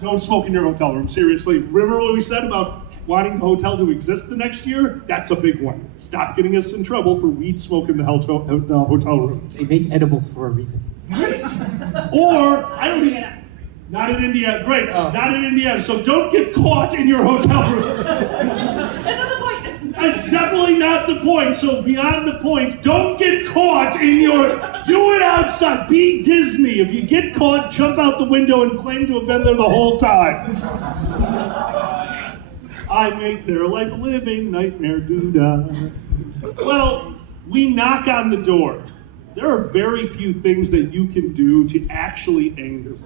don't smoke in your hotel room. Seriously, remember what we said about wanting the hotel to exist the next year? That's a big one. Stop getting us in trouble for weed smoke in the hotel room. They make edibles for a reason. Or, I don't even... Not in Indiana. Great. Oh. Not in Indiana. So don't get caught in your hotel room. That's not the point. That's definitely not the point. So beyond the point, don't get caught in your... Do it outside. Be Disney. If you get caught, jump out the window and claim to have been there the whole time. I make their life a living nightmare doodah. Well, we knock on the door. There are very few things that you can do to actually anger me.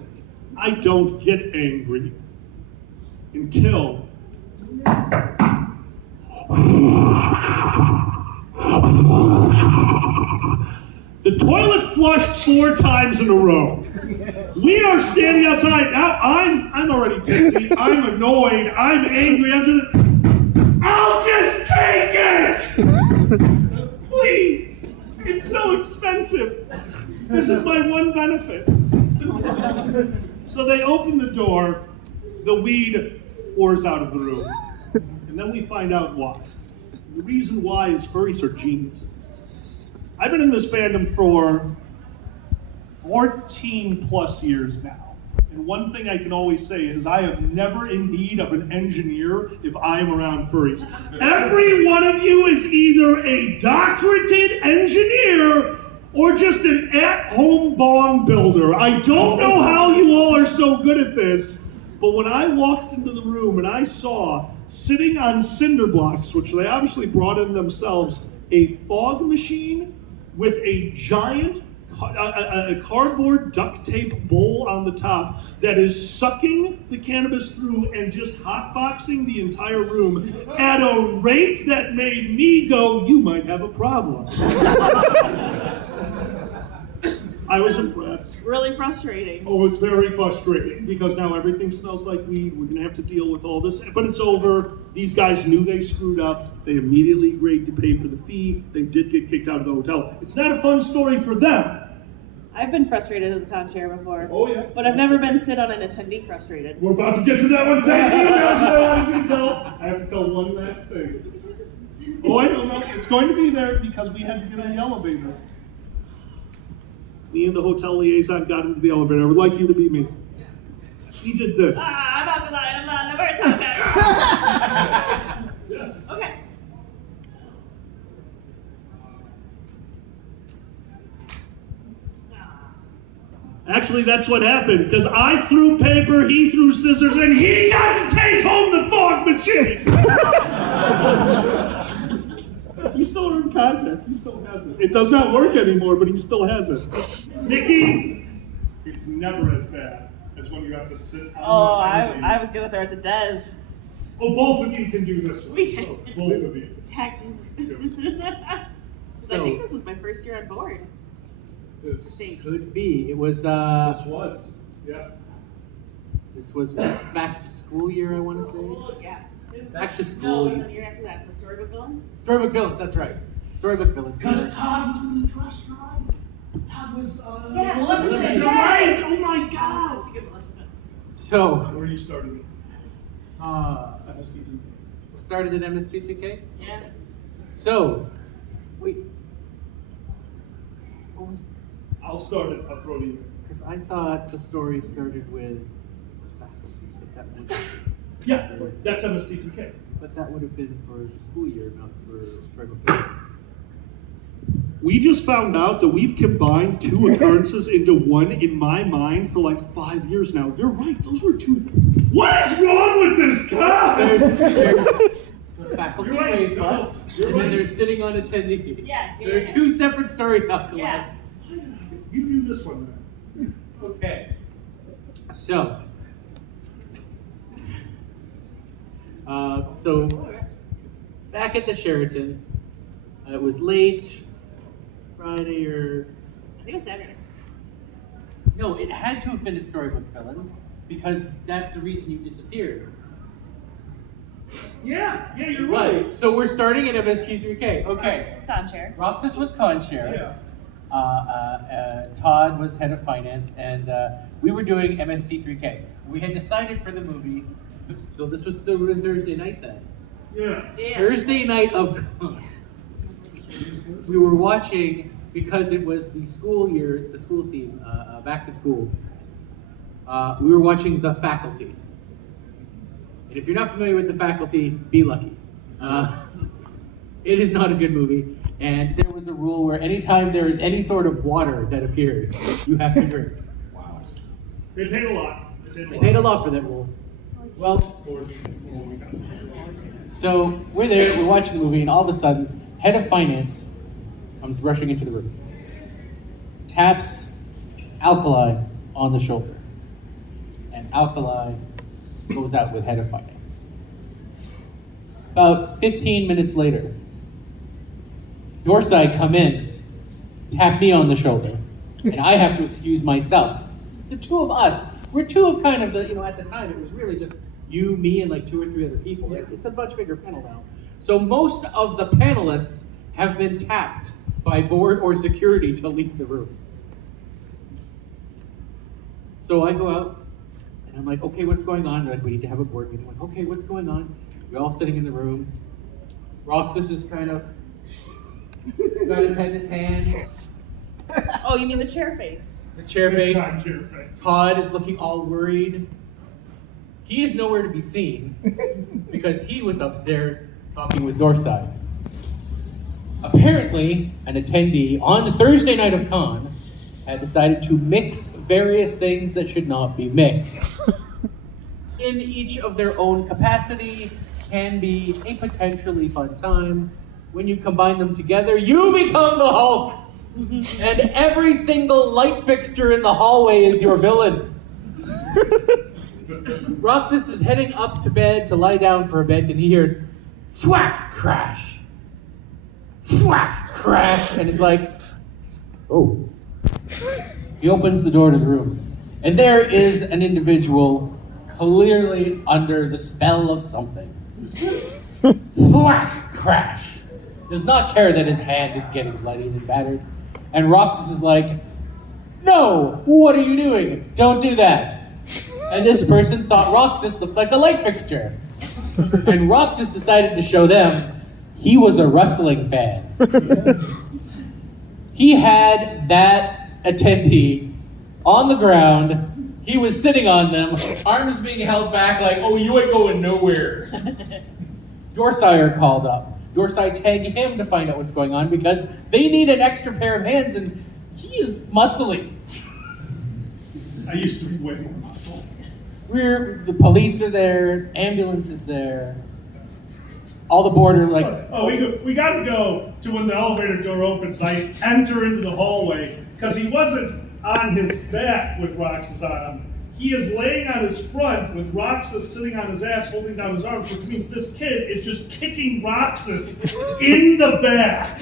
I don't get angry until the toilet flushed 4 times in a row. We are standing outside. Now I'm already tipsy. I'm annoyed. I'm angry. I'll just take it! Please. It's so expensive. This is my one benefit. So they open the door, the weed pours out of the room, and then we find out why. The reason why is furries are geniuses. I've been in this fandom for 14 plus years now, and one thing I can always say is I am never in need of an engineer if I am around furries. Every one of you is either a doctorated engineer or just an at-home bong builder. I don't know how you all are so good at this, but when I walked into the room and I saw, sitting on cinder blocks, which they obviously brought in themselves, a fog machine with a giant a cardboard duct tape bowl on the top that is sucking the cannabis through and just hotboxing the entire room at a rate that made me go, you might have a problem. I was impressed. Really frustrating. Oh, it's very frustrating because now everything smells like weed. We're gonna have to deal with all this, but it's over. These guys knew they screwed up. They immediately agreed to pay for the fee. They did get kicked out of the hotel. It's not a fun story for them. I've been frustrated as a con chair before. Oh yeah. But I've never been sit on an attendee frustrated. We're about to get to that one. Thank you. I have to tell one last thing. Oh, I don't know. It's going to be there because we had to get in the elevator. Me and the hotel liaison got into the elevator. I would like you to be me. He did this. I'm not gonna lie, I'm not never talking. Yes. Okay. Actually, that's what happened, because I threw paper, he threw scissors, and he got to take home the fog machine! We still are in contact. He still has it. It does not work anymore, but he still has it. Nikki, it's never as bad as when you have to sit on the I was gonna throw it to Dez. Oh, both of you can do this one. Oh, both of you. Tag team. So, I think this was my first year on board. This could be. It was, was. Yeah. This was back to school year, I want to say. Yeah. Back to school. No, the year after that, so Storybook Villains? Storybook Villains, that's right. Storybook Villains. Because Todd was in the dress, right? Todd was, yeah, Maleficent. You're right! Oh my God! So. Where are you starting? MST3K. Started at MST3K? Yeah. So, wait. What was... I'll start it. I'll throw to you. Because I thought the story started with faculty, but that would... Yeah, that's MST3K. But that would have been for the school year, not for Storybook Villains. We just found out that we've combined 2 occurrences into one in my mind for like 5 years now. You're right, those were 2. What is wrong with this guy? There's the faculty You're right. wave bus, You're and then right. they're sitting on attendee. Yeah. There are 2 separate stories out collide. Yeah. You do this one then. Okay. So. So back at the Sheraton, it was late, Friday or... I think it was Saturday. No, it had to have been a Storybook Villains, because that's the reason you disappeared. Yeah, you're right. So we're starting at MST3K. Okay. Roxas was con chair. Roxas was con chair. Yeah. Todd was head of finance, and we were doing MST3K. We had decided for the movie, so this was the Thursday night then. Yeah. Thursday night of we were watching, because it was the school year, the school theme, back to school. We were watching The Faculty. And if you're not familiar with The Faculty, be lucky. It is not a good movie. And there was a rule where anytime there is any sort of water that appears, you have to drink. Wow. They paid a lot. They paid a lot for that rule. Well, so we're there, we're watching the movie, and all of a sudden, head of finance comes rushing into the room. Taps Alkali on the shoulder. And Alkali goes out with head of finance. About 15 minutes later, Dorsey come in, tap me on the shoulder, and I have to excuse myself. So the two of us, we're two of kind of the, at the time, it was really just you, me, and like 2 or 3 other people. It's a much bigger panel now. So most of the panelists have been tapped by board or security to leave the room. So I go out, and I'm like, okay, what's going on? They're like, we need to have a board meeting. I'm like, okay, what's going on? We're all sitting in the room. Roxas is kind of got his head in his hands. Oh, you mean the chair face? The chair face. Big time chair face. Todd is looking all worried. He is nowhere to be seen because he was upstairs talking with Dorsey. Apparently, an attendee on the Thursday night of con had decided to mix various things that should not be mixed. In each of their own capacity, can be a potentially fun time. When you combine them together, you become the Hulk! And every single light fixture in the hallway is your villain. Roxas is heading up to bed to lie down for a bit, and he hears thwack crash. Thwack crash, and he's like, oh. He opens the door to the room, and there is an individual clearly under the spell of something. Thwack crash. Does not care that his hand is getting bloodied and battered. And Roxas is like, no, what are you doing? Don't do that. And this person thought Roxas looked like a light fixture. And Roxas decided to show them he was a wrestling fan. He had that attendee on the ground. He was sitting on them, arms being held back like, oh, you ain't going nowhere. Dorsey called up. Dorsey tagged him to find out what's going on because they need an extra pair of hands and he is muscly. I used to be way more muscle. The police are there, ambulance is there. All the board are like, we got to go to when the elevator door opens. I enter into the hallway because he wasn't on his back with Roxas on him. He is laying on his front with Roxas sitting on his ass, holding down his arms, which means this kid is just kicking Roxas in the back.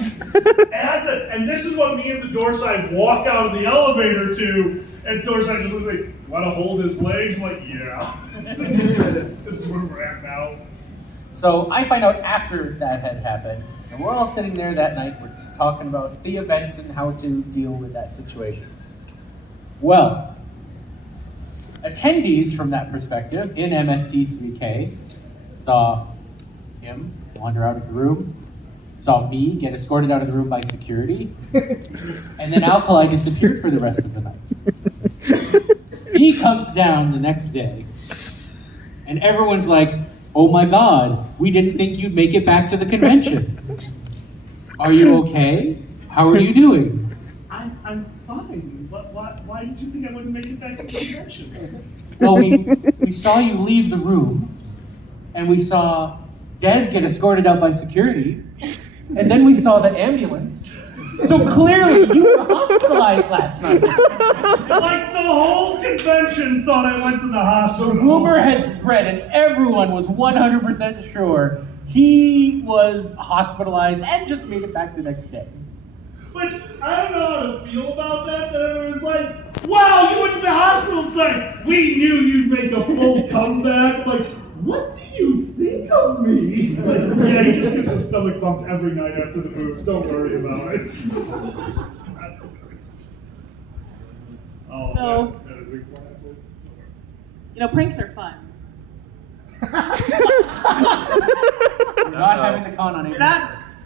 And this is what me and the Dorsey walk out of the elevator to, and Dorsey just looks like, want to hold his legs? I'm like, yeah. This is where we're at now. So I find out after that had happened, and we're all sitting there that night, we're talking about the events and how to deal with that situation. Well, attendees from that perspective in MST3K saw him wander out of the room, saw me get escorted out of the room by security, and then Alkali disappeared for the rest of the night. He comes down the next day, and everyone's like, oh my God, we didn't think you'd make it back to the convention. Are you okay? How are you doing? I'm fine. Why did you think I wouldn't make it back to the convention? Well, we saw you leave the room, and we saw Des get escorted out by security, and then we saw the ambulance. So clearly you were hospitalized last night. Like the whole convention thought I went to the hospital. The rumor had spread, and everyone was 100% sure he was hospitalized and just made it back the next day. But I don't know how to feel about that. That everyone's like, wow, you went to the hospital tonight. We knew you'd make a full comeback. I'm like, what do you think of me? Like, yeah, he just gets his stomach pumped every night after the moves. Don't worry about it. Oh, So- that is a classic. You know, pranks are fun. We're not having the con on April We're not. 1st.